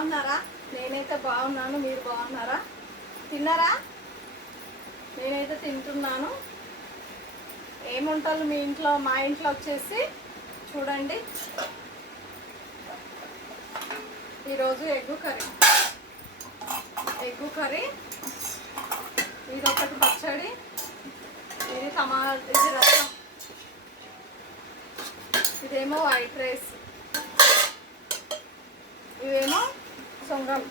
బాగున్నారా? నేనైతే బాగున్నాను. మీరు బాగున్నారా? తిన్నారా? నేనైతే తింటున్నాను. ఏముంటారు మీ ఇంట్లో? మా ఇంట్లో వచ్చేసి చూడండి, ఈరోజు ఎగ్గు కర్రీ, ఇది ఒకటి పచ్చడి, ఇది ఇది రసం, ఇదేమో వైట్ రైస్, ఇవేమో సొంగల్,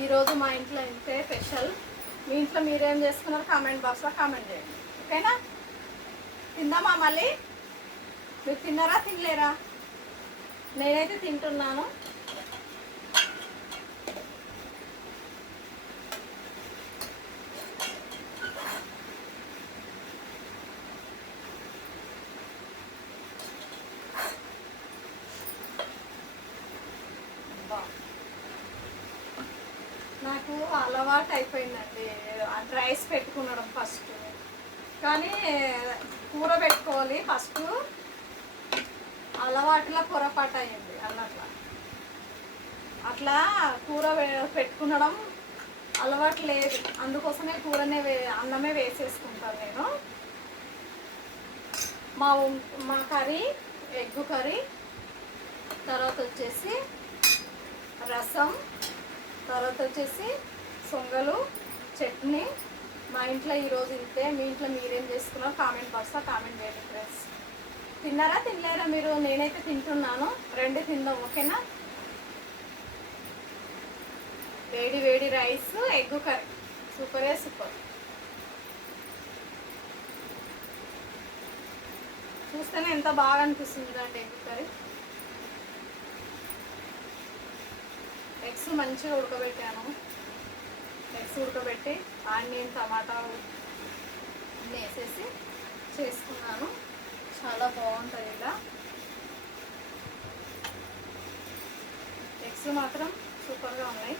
ఈరోజు మా ఇంట్లో ఇంతే స్పెషల్. మీ ఇంట్లో మీరేం చేసుకున్నారు కామెంట్ బాక్స్లో కామెంట్ చేయండి, ఓకేనా? తిందామా మళ్ళీ? మీరు తిన్నారా తినలేరా? నేనైతే తింటున్నాను. నాకు అలవాటు అయిపోయిందండి రైస్ పెట్టుకునడం ఫస్ట్, కానీ కూర పెట్టుకోవాలి ఫస్ట్, అలవాటులా పొరపాటు అయ్యింది అన్నట్లా. అట్లా కూర పెట్టుకునడం అలవాటు లేదు, అందుకోసమే అన్నమే వేసేసుకుంటాను నేను. మా కర్రీ ఎగ్గు కర్రీ, తర్వాత వచ్చేసి రసం, తర్వాత వచ్చేసి సొంగలు, చట్నీ. మా ఇంట్లో ఈరోజు ఇంతే. మీ ఇంట్లో మీరేం చేసుకున్నారో కామెంట్ బాక్స్లో కామెంట్ చేయండి ఫ్రెండ్స్. తిన్నారా తినలేరా మీరు? నేనైతే తింటున్నాను. రెండు తిందాం, ఓకేనా? వేడి వేడి రైస్, ఎగ్గు కర్రీ, సూపరే సూపర్. చూస్తేనే ఎంత బాగా అనిపిస్తుంది అంటే ఎగ్గు కర్రీ. ఎగ్స్ మంచిగా ఉడకబెట్టాను. ఎగ్స్ ఉడకబెట్టి ఆనియన్, టమాటా వేసేసి చేసుకున్నాను. చాలా బాగుంటుంది ఇలా. ఎగ్స్ మాత్రం సూపర్గా ఉన్నాయి.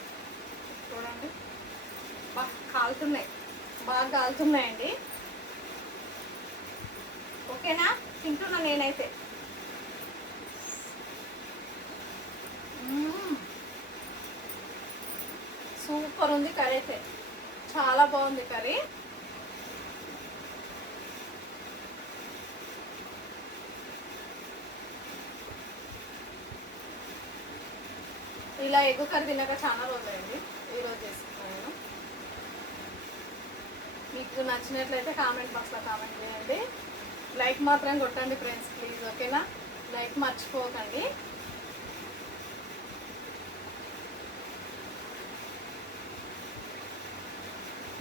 చూడండి, బాగా కాలుతున్నాయండి. ఓకేనా? తింటున్నా నేనైతే. సూపర్ ఉంది కర్రీ అయితే, చాలా బాగుంది కర్రీ. ఇలా ఎగ్గు కర్రీ తిన్నాక చాలా రోజులైంది, ఈరోజు చేసుకున్నాను. మీకు నచ్చినట్లయితే కామెంట్ బాక్స్లో కామెంట్ చేయండి. లైక్ మాత్రం కొట్టండి ఫ్రెండ్స్ ప్లీజ్, ఓకేనా? లైక్ మర్చిపోకండి.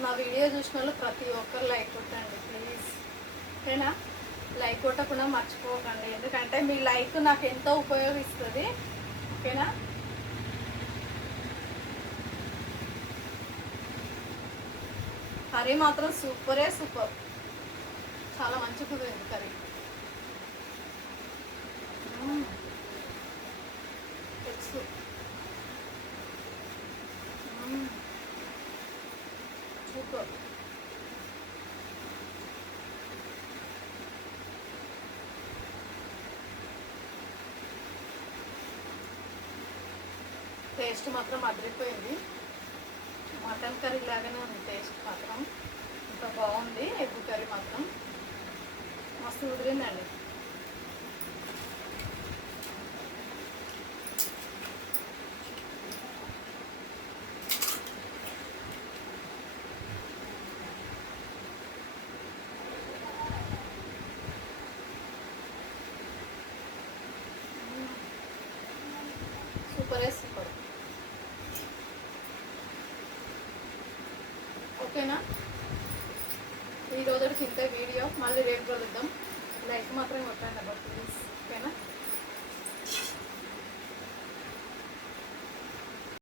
నా వీడియో చూసిన వాళ్ళు ప్రతి ఒక్కరు లైక్ కొట్టండి ప్లీజ్, ఓకేనా? లైక్ కొట్టకుండా మర్చిపోకండి, ఎందుకంటే మీ లైక్ నాకు ఎంతో ఉపయోగిస్తుంది, ఓకేనా? కర్రీ మాత్రం సూపరే సూపర్, చాలా మంచిగా కుదిరింది కర్రీ. సూపర్. టేస్ట్ మాత్రం అదిరిపోయింది, మటన్ కర్రీ లాగానే ఉంది టేస్ట్ మాత్రం. ఇంత బాగుంది ఎగ్గు కర్రీ మాత్రం, మస్తు కుదిరిందండి. సూపరే సూపర్, ఓకేనా? ఈ రోజుకి ఇంతే వీడియో, మళ్ళీ రేపు కలుద్దాం. లైక్ మాత్రం కొట్టండి అబ్బా ప్లీజ్.